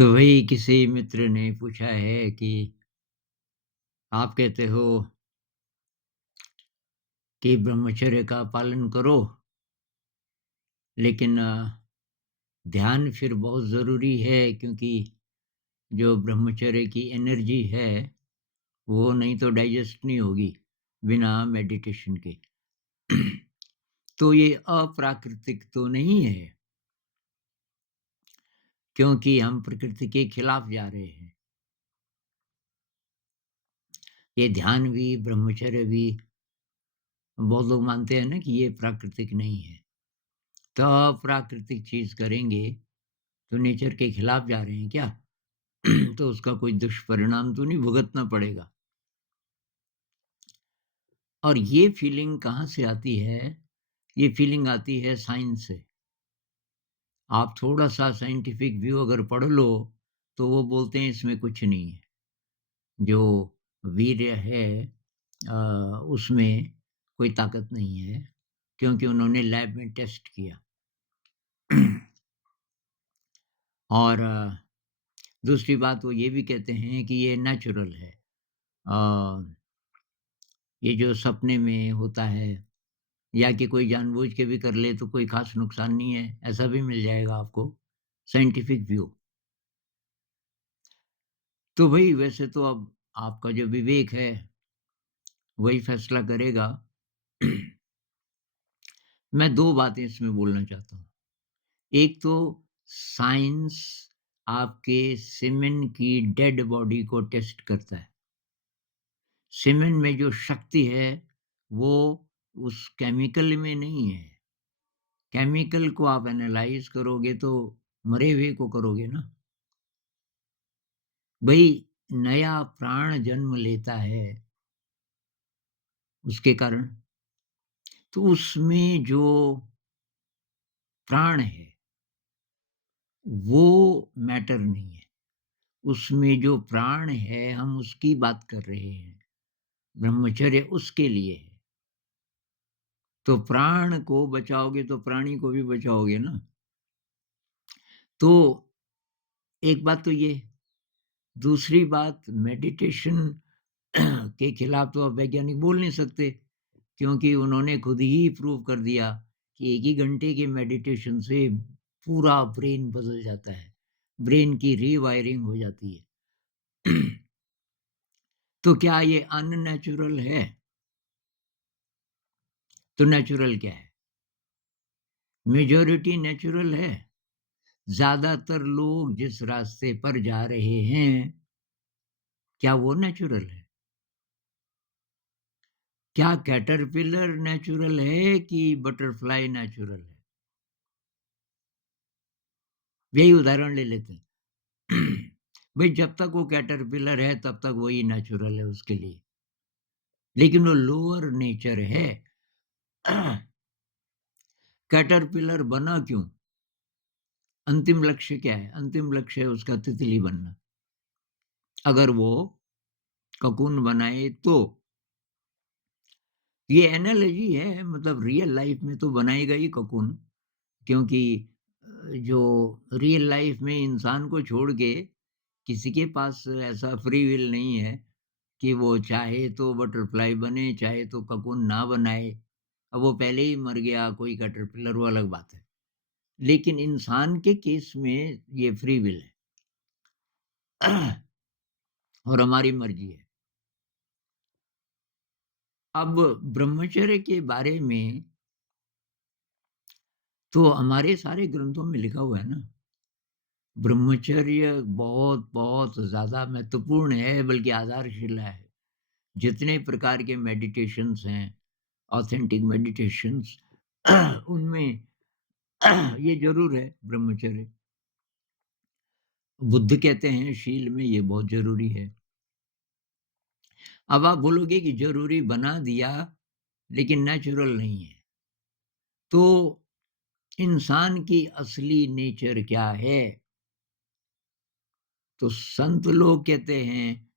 तो वही किसी मित्र ने पूछा है कि आप कहते हो कि ब्रह्मचर्य का पालन करो, लेकिन ध्यान फिर बहुत ज़रूरी है क्योंकि जो ब्रह्मचर्य की एनर्जी है, वो नहीं तो डाइजेस्ट नहीं होगी बिना मेडिटेशन के। तो ये अप्राकृतिक तो नहीं है, क्योंकि हम प्रकृति के खिलाफ जा रहे हैं। ये ध्यान भी, ब्रह्मचर्य भी बहुत लोग मानते हैं ना कि ये प्राकृतिक नहीं है। तो अप्राकृतिक चीज़ करेंगे, तो नेचर के खिलाफ जा रहे हैं क्या? तो उसका कोई दुष्परिणाम तो नहीं भुगतना पड़ेगा। और ये फीलिंग कहाँ से आती है? ये फीलिंग आती है साइंस से। आप थोड़ा-सा साइंटिफिक व्यू अगर पढ़ लो, तो वो बोलते हैं इसमें कुछ नहीं है। जो वीर्य है उसमें कोई ताकत नहीं है, क्योंकि उन्होंने लैब में टेस्ट किया। और दूसरी बात वो ये भी कहते हैं कि ये नेचुरल है। अ, ये जो सपने में होता है या कि कोई जानबूझ के भी कर ले तो कोई ख़ास नुकसान नहीं है, ऐसा भी मिल जाएगा आपको, साइंटिफिक व्यू। तो भई वैसे तो अब आपका जो विवेक है, वही फ़ैसला करेगा। मैं 2 बातें इसमें बोलना चाहता हूँ। एक तो साइंस आपके सीमेन की डेड बॉडी को टेस्ट करता है। सीमेन में जो शक्ति है, वो उस केमिकल में नहीं है। केमिकल को आप एनालाइज़ करोगे तो मरे हुए को करोगे ना। भई नया प्राण जन्म लेता है, उसके कारण तो उसमें जो प्राण है, वो मैटर नहीं है। उसमें जो प्राण है, हम उसकी बात कर रहे हैं। ब्रह्मचर्य उसके लिए है। तो प्राण को बचाओगे तो प्राणी को भी बचाओगे ना। तो एक बात तो ये। दूसरी बात मेडिटेशन के खिलाफ तो अब वैज्ञानिक बोल नहीं सकते, क्योंकि उन्होंने खुद ही प्रूव कर दिया कि 1 ही घंटे के मेडिटेशन से पूरा ब्रेन बदल जाता है। ब्रेन की रीवायरिंग हो जाती है। तो क्या ये अननेचुरल है? तो नेचुरल क्या है? मेजॉरिटी नेचुरल है। ज़्यादातर लोग जिस रास्ते पर जा रहे हैं, क्या वो नेचुरल है? क्या कैटरपिलर नेचुरल है कि बटरफ्लाई नेचुरल है? यही उदाहरण ले लेते हैं। भई जब तक वो कैटरपिलर है तब तक वही नेचुरल है उसके लिए। लेकिन वो लोअर नेचर है। कैटरपिलर बना क्यों? अंतिम लक्ष्य क्या है? अंतिम लक्ष्य है उसका तितली बनना। अगर वो कोकून बनाए तो। ये एनालॉजी है, मतलब रियल लाइफ में तो बनाएगा ही कोकून, क्योंकि जो रियल लाइफ में इंसान को छोड़ के किसी के पास ऐसा फ्री विल नहीं है कि वो चाहे तो बटरफ्लाई बने, चाहे तो कोकून ना बनाए। अब वो पहले ही मर गया कोई कैटरपिलर, वो अलग बात है। लेकिन इंसान के केस में ये फ्री विल है और हमारी मर्जी है। अब ब्रह्मचर्य के बारे में तो हमारे सारे ग्रंथों में लिखा हुआ है ना। ब्रह्मचर्य बहुत-बहुत ज़्यादा महत्वपूर्ण है, बल्कि आधारशिला है। जितने प्रकार के मेडिटेशंस हैं, ऑथेंटिक मेडिटेशंस उनमें ये ज़रूर है ब्रह्मचर्य। बुद्ध कहते हैं शील में ये बहुत ज़रूरी है। अब आप बोलोगे कि ज़रूरी बना दिया, लेकिन नेचुरल नहीं है। तो इंसान की असली नेचर क्या है? तो संत लोग कहते हैं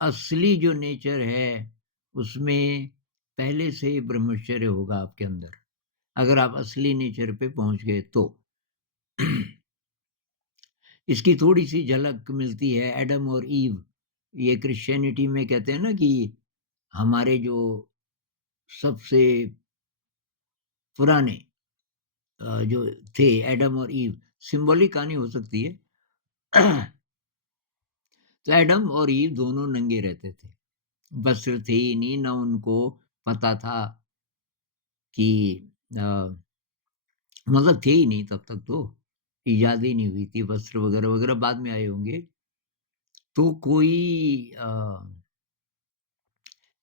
असली जो नेचर है, उसमें पहले से ही ब्रह्मचर्य होगा आपके अंदर, अगर आप असली नेचर पे पहुँच गए तो। इसकी थोड़ी-सी झलक मिलती है एडम और ईव। ये क्रिश्चियनिटी में कहते हैं ना कि हमारे जो सबसे पुराने जो थे एडम और ईव, सिंबॉलिक कहानी हो सकती है। तो एडम और ईव दोनों नंगे रहते थे। वस्त्र थे ही नहीं, ना उनको पता था कि अ, मतलब थे ही नहीं तब तक तो, इजाद ही नहीं हुई थी, वस्त्र वगैरह-वगैरह बाद में आए होंगे। तो कोई अ,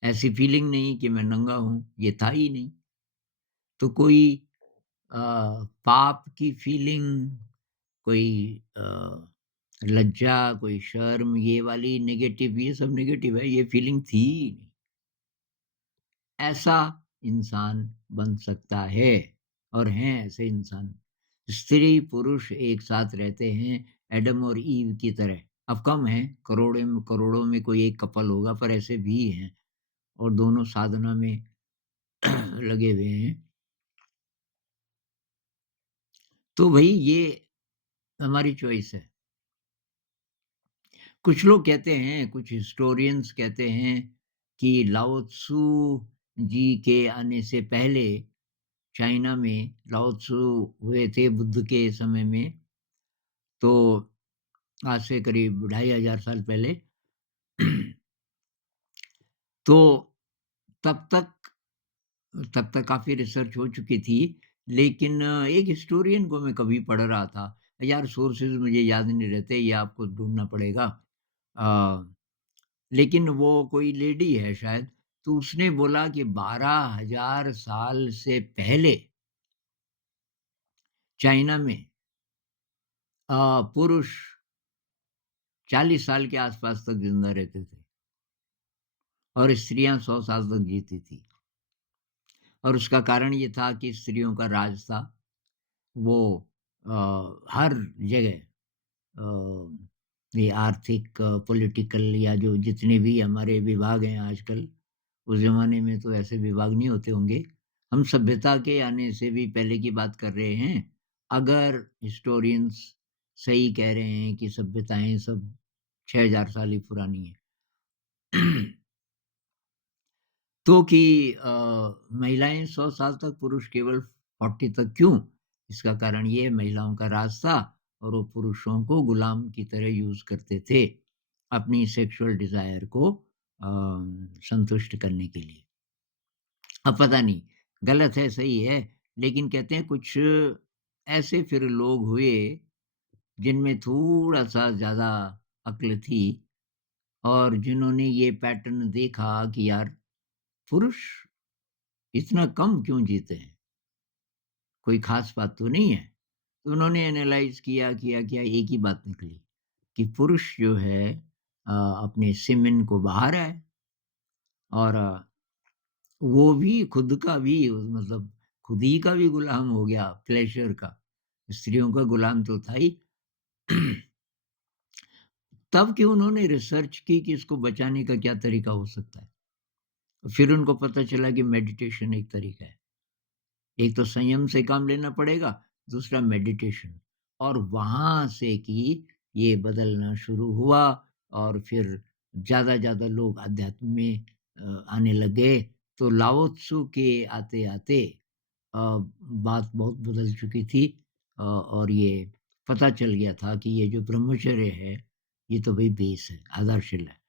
ऐसी फीलिंग नहीं कि मैं नंगा हूँ, ये था ही नहीं। तो कोई अ, पाप की फीलिंग, कोई लज्जा, कोई शर्म, ये वाली नेगेटिव, ये सब नेगेटिव है, ये फीलिंग थी ही नहीं। ऐसा इंसान बन सकता है और हैं ऐसे इंसान। स्त्री पुरुष एक साथ रहते हैं एडम और ईव की तरह। अब कम हैं, करोड़ों में कोई एक कपल होगा, पर ऐसे भी हैं और दोनों साधना में लगे हुए हैं। तो भई ये हमारी चॉइस है। कुछ लोग कहते हैं, कुछ हिस्टोरियंस कहते हैं कि लाओ त्सु जी के आने से पहले चाइना में लाओ त्सु हुए थे बुद्ध के समय में, तो आज से करीब 2500 साल पहले। तो तब तक काफ़ी रिसर्च हो चुकी थी, लेकिन एक हिस्टोरियन को मैं कभी पढ़ रहा था। यार सोर्सेज़ मुझे याद नहीं रहते, ये आपको ढूँढना पड़ेगा। अ, लेकिन वो कोई लेडी है शायद, तो उसने बोला कि 12,000 साल से पहले चाइना में पुरुष 40 साल के आस-पास तक ज़िंदा रहते थे और स्त्रियाँ 100 साल तक जीती थी। और उसका कारण ये था कि स्त्रियों का राज था। वो हर जगह ये आर्थिक, पॉलिटिकल या जो जितने भी हमारे विभाग हैं आजकल, उस ज़माने में तो ऐसे विभाग नहीं होते होंगे। हम सभ्यता के आने से भी पहले की बात कर रहे हैं। अगर हिस्टोरियंस सही कह रहे हैं कि सभ्यताएँ सब 6000 साल ही पुरानी हैं। तो कि महिलाएँ 100 साल तक, पुरुष केवल 40 तक क्यों? इसका कारण ये है, महिलाओं का राज था और वो पुरुषों को गुलाम की तरह यूज़ करते थे, अपनी सेक्सुअल डिज़ायर को संतुष्ट करने के लिए। अब पता नहीं, गलत है, सही है, लेकिन कहते हैं कुछ ऐसे फिर लोग हुए जिनमें थोड़ा-सा ज़्यादा अक्ल थी और जिन्होंने ये पैटर्न देखा कि यार पुरुष इतना कम क्यों जीते हैं? कोई ख़ास बात तो नहीं है। तो उन्होंने एनालाइज़ किया, एक ही बात निकली कि पुरुष जो है अपने सीमेन को बहा रहा है और वो भी खुद का भी, मतलब खुद ही का भी गुलाम हो गया प्लेज़र का। स्त्रियों का गुलाम तो था ही। तब कि उन्होंने रिसर्च की कि इसको बचाने का क्या तरीका हो सकता है। फिर उनको पता चला कि मेडिटेशन एक तरीका है। एक तो संयम से काम लेना पड़ेगा, दूसरा मेडिटेशन, और वहाँ से कि ये बदलना शुरू हुआ और फिर ज़्यादा लोग अध्यात्म में आने लगे। तो लाओ त्सु के आते-आते बात बहुत बदल चुकी थी, और ये पता चल गया था कि ये जो ब्रह्मचर्य है, ये तो भई बेस है, आधारशिला है।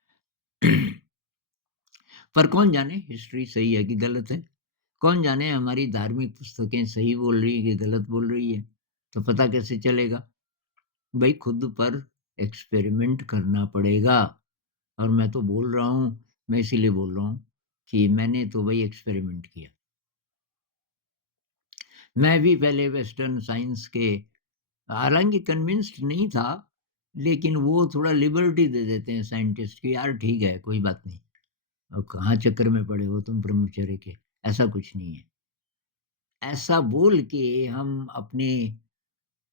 पर कौन जाने हिस्ट्री सही है कि गलत है? कौन जाने हमारी धार्मिक पुस्तकें सही बोल रही है कि गलत बोल रही है? तो पता कैसे चलेगा? भई खुद पर एक्सपेरिमेंट करना पड़ेगा। और मैं तो बोल रहा हूँ, मैं इसीलिए बोल रहा हूँ कि मैंने तो भई एक्सपेरिमेंट किया। मैं भी पहले वेस्टर्न साइंस के, हालाँकि कन्विंस्ड नहीं था, लेकिन वो थोड़ा लिबर्टी दे देते हैं साइंटिस्ट कि यार ठीक है, कोई बात नहीं। कहाँ चक्कर में पड़े हो तुम ब्रह्मचर्य के, ऐसा कुछ नहीं है। ऐसा बोल के हम अपने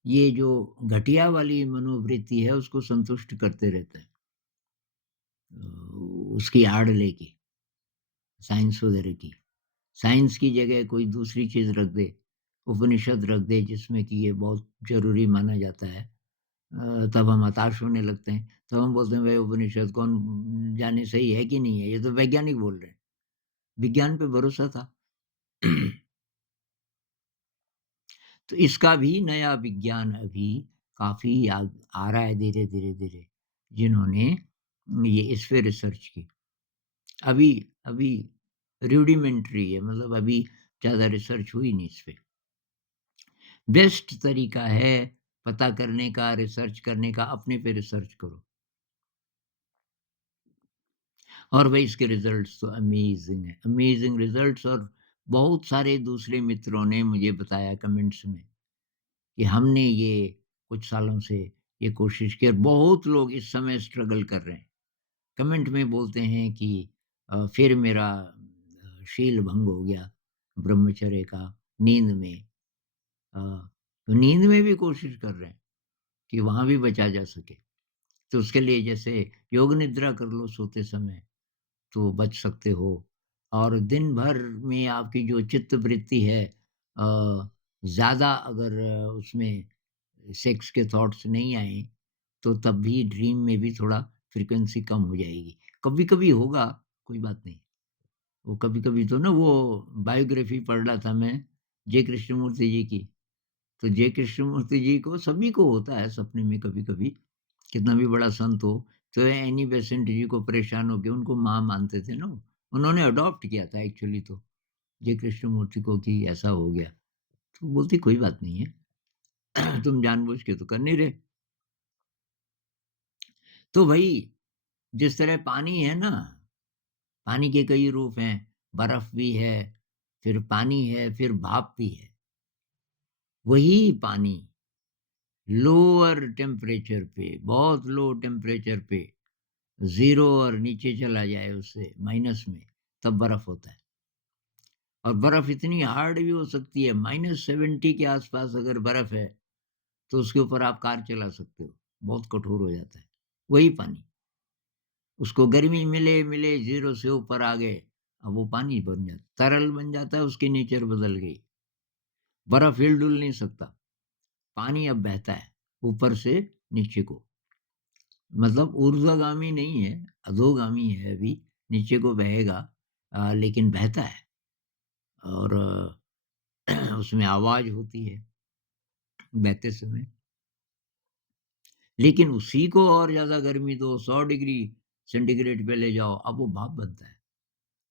ये जो घटिया वाली मनोवृत्ति है उसको संतुष्ट करते रहते हैं। उसकी आड़ लेके, साइंस वगैरह की। साइंस की जगह कोई दूसरी चीज़ रख दे, उपनिषद रख दे जिसमें कि ये बहुत ज़रूरी माना जाता है। तब हम हताश होने लगते हैं। तब हम बोलते हैं, भाई उपनिषद कौन जाने सही है कि नहीं है, ये तो वैज्ञानिक बोल रहे हैं। विज्ञान पे भरोसा था। तो इसका भी नया विज्ञान अभी काफ़ी आ रहा है धीरे, धीरे, धीरे, जिन्होंने ये इस पे रिसर्च की। अभी अभी रूडिमेंटरी है, मतलब अभी ज़्यादा रिसर्च हुई नहीं इस पे। बेस्ट तरीका है पता करने का, रिसर्च करने का, अपने पे रिसर्च करो। और भाई इसके रिज़ल्ट्स तो अमेज़िंग हैं, अमेज़िंग रिज़ल्ट्स। और बहुत सारे दूसरे मित्रों ने मुझे बताया कमेंट्स में कि हमने ये कुछ सालों से ये कोशिश की और बहुत लोग इस समय स्ट्रगल कर रहे हैं। कमेंट में बोलते हैं कि फिर मेरा शील भंग हो गया ब्रह्मचर्य का नींद में। अ, तो नींद में भी कोशिश कर रहे हैं कि वहाँ भी बचा जा सके। तो उसके लिए जैसे योग निद्रा कर लो सोते समय, तो बच सकते हो। और दिन भर में आपकी जो चित्तवृत्ति है, ज़्यादा अगर उसमें सेक्स के थॉट्स नहीं आए, तो तब भी ड्रीम में भी थोड़ा फ्रीक्वेंसी कम हो जाएगी। कभी-कभी होगा, कोई बात नहीं। वो कभी-कभी तो ना वो बायोग्राफी पढ़ रहा था मैं, जे कृष्णमूर्ति जी की। तो जे कृष्णमूर्ति जी को सभी को होता है सपने में कभी-कभी, कितना भी बड़ा संत हो। तो एनी बेसेंट जी को परेशान होके उनको माँ मानते थे ना वो। उन्होंने अडॉप्ट किया था एक्चुअली तो, जे कृष्णमूर्ति को कि ऐसा हो गया। तो बोलती कोई बात नहीं है, तुम जानबूझ के तो कर नहीं रहे। तो वही जिस तरह पानी है ना, पानी के कई रूप हैं, बर्फ भी है, फिर पानी है, फिर भाप भी है। वही पानी लोअर टेम्परेचर पे, बहुत लो टेम्परेचर पे, ज़ीरो और नीचे चला जाए उससे माइनस में, तब बर्फ होता है। और बर्फ इतनी हार्ड भी हो सकती है, -70 के आसपास अगर बर्फ है, तो उसके ऊपर आप कार चला सकते हो, बहुत कठोर हो जाता है। वही पानी, उसको गर्मी मिले-मिले 0 से ऊपर आ गए, अब वो पानी बन जाता, तरल बन जाता है, उसकी नेचर बदल गई। बर्फ हिल-डुल नहीं सकता, पानी अब बहता है, ऊपर से नीचे को। मतलब ऊर्ध्वगामी नहीं है, अधोगामी है अभी, नीचे को बहेगा, लेकिन बहता है। और उसमें आवाज़ होती है बहते समय। लेकिन उसी को और ज़्यादा गर्मी दो, 100 डिग्री सेंटीग्रेड पे ले जाओ, अब वो भाप बनता है।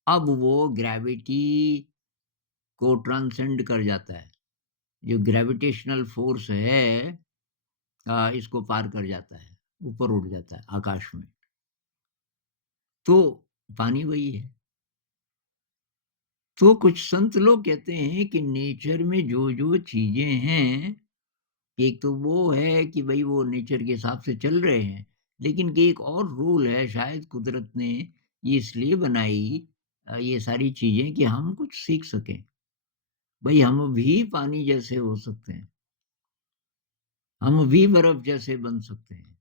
अब वो ग्रेविटी को ट्रांसेंड कर जाता है। जो ग्रेविटेशनल फ़ोर्स है, इसको पार कर जाता है, ऊपर उड़ जाता है आकाश में। तो पानी वही है। तो कुछ संत लोग कहते हैं कि नेचर में जो-जो चीज़ें हैं, एक तो वो है कि भई वो नेचर के हिसाब से चल रहे हैं, लेकिन कि एक और रूल है, शायद कुदरत ने ये इसलिए बनाई ये सारी चीज़ें कि हम कुछ सीख सकें। भई हम भी पानी जैसे हो सकते हैं, हम भी बर्फ जैसे बन सकते हैं।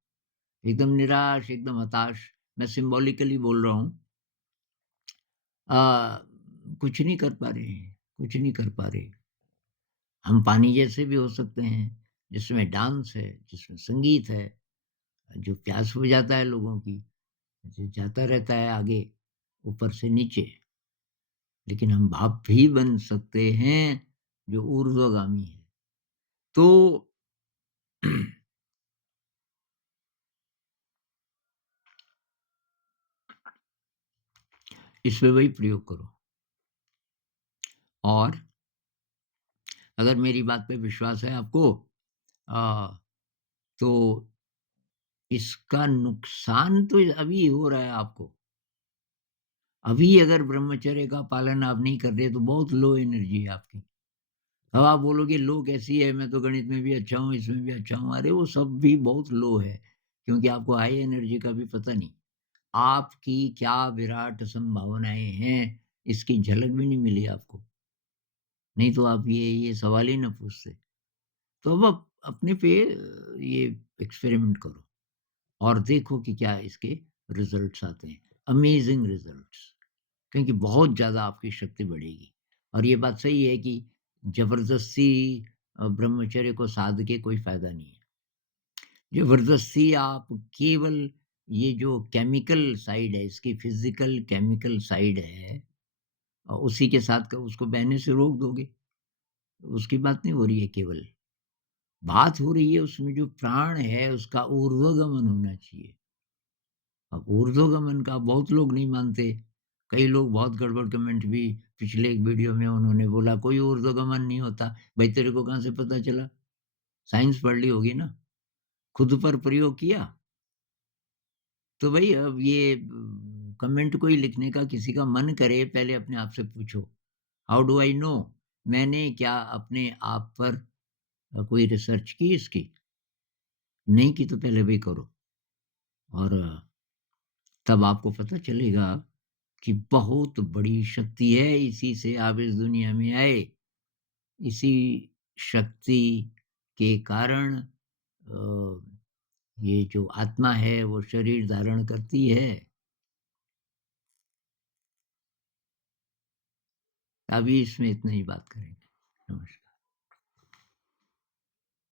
एकदम निराश, एकदम हताश, मैं सिम्बॉलिकली बोल रहा हूँ। अ, कुछ नहीं कर पा रहे हैं, कुछ नहीं कर पा रहे। हम पानी जैसे भी हो सकते हैं, जिसमें डांस है, जिसमें संगीत है, जो प्यास बुझाता है लोगों की, जो जाता रहता है आगे, ऊपर से नीचे। लेकिन हम भाप भी बन सकते हैं, जो ऊर्ध्वगामी है। तो इस पे वही प्रयोग करो। और अगर मेरी बात पे विश्वास है आपको, अ, तो इसका नुकसान तो अभी हो रहा है आपको। अभी अगर ब्रह्मचर्य का पालन आप नहीं कर रहे, तो बहुत लो एनर्जी है आपकी। अब आप बोलोगे लो कैसी है, मैं तो गणित में भी अच्छा हूँ, इसमें भी अच्छा हूँ। अरे वो सब भी बहुत लो है, क्योंकि आपको हाई एनर्जी का भी पता नहीं। आपकी क्या विराट संभावनाएँ हैं, इसकी झलक भी नहीं मिली आपको। नहीं तो आप ये सवाल ही ना पूछते। तो अब आप अपने पे ये एक्सपेरिमेंट करो और देखो कि क्या इसके रिज़ल्ट्स आते हैं। अमेज़िंग रिज़ल्ट्स, क्योंकि बहुत ज़्यादा आपकी शक्ति बढ़ेगी। और ये बात सही है कि ज़बरदस्ती ब्रह्मचर्य को साध के कोई फ़ायदा नहीं है। ज़बरदस्ती आप केवल ये जो केमिकल साइड है, इसकी फ़िज़िकल केमिकल साइड है उसी के साथ क उसको बहने से रोक दोगे। उसकी बात नहीं हो रही है केवल। बात हो रही है उसमें जो प्राण है उसका ऊर्ध्वगमन होना चाहिए। अब ऊर्ध्वगमन का बहुत लोग नहीं मानते। कई लोग बहुत गड़बड़ कमेंट भी पिछले एक वीडियो में उन्होंने बोला कोई ऊर्ध्वगमन नहीं होता। भाई तेरे को कहाँ से पता चला? साइंस पढ़ ली होगी ना? खुद पर प्रयोग किया? तो भई अब ये कमेंट कोई लिखने का किसी का मन करे पहले अपने आप से पूछो, हाउ डू आई नो? मैंने क्या अपने आप पर कोई रिसर्च की इसकी? नहीं की तो पहले वही करो और तब आपको पता चलेगा कि बहुत बड़ी शक्ति है, इसी से आप इस दुनिया में आए। इसी शक्ति के कारण ये जो आत्मा है वो शरीर धारण करती है। अभी इसमें इतना ही बात करेंगे। नमस्कार।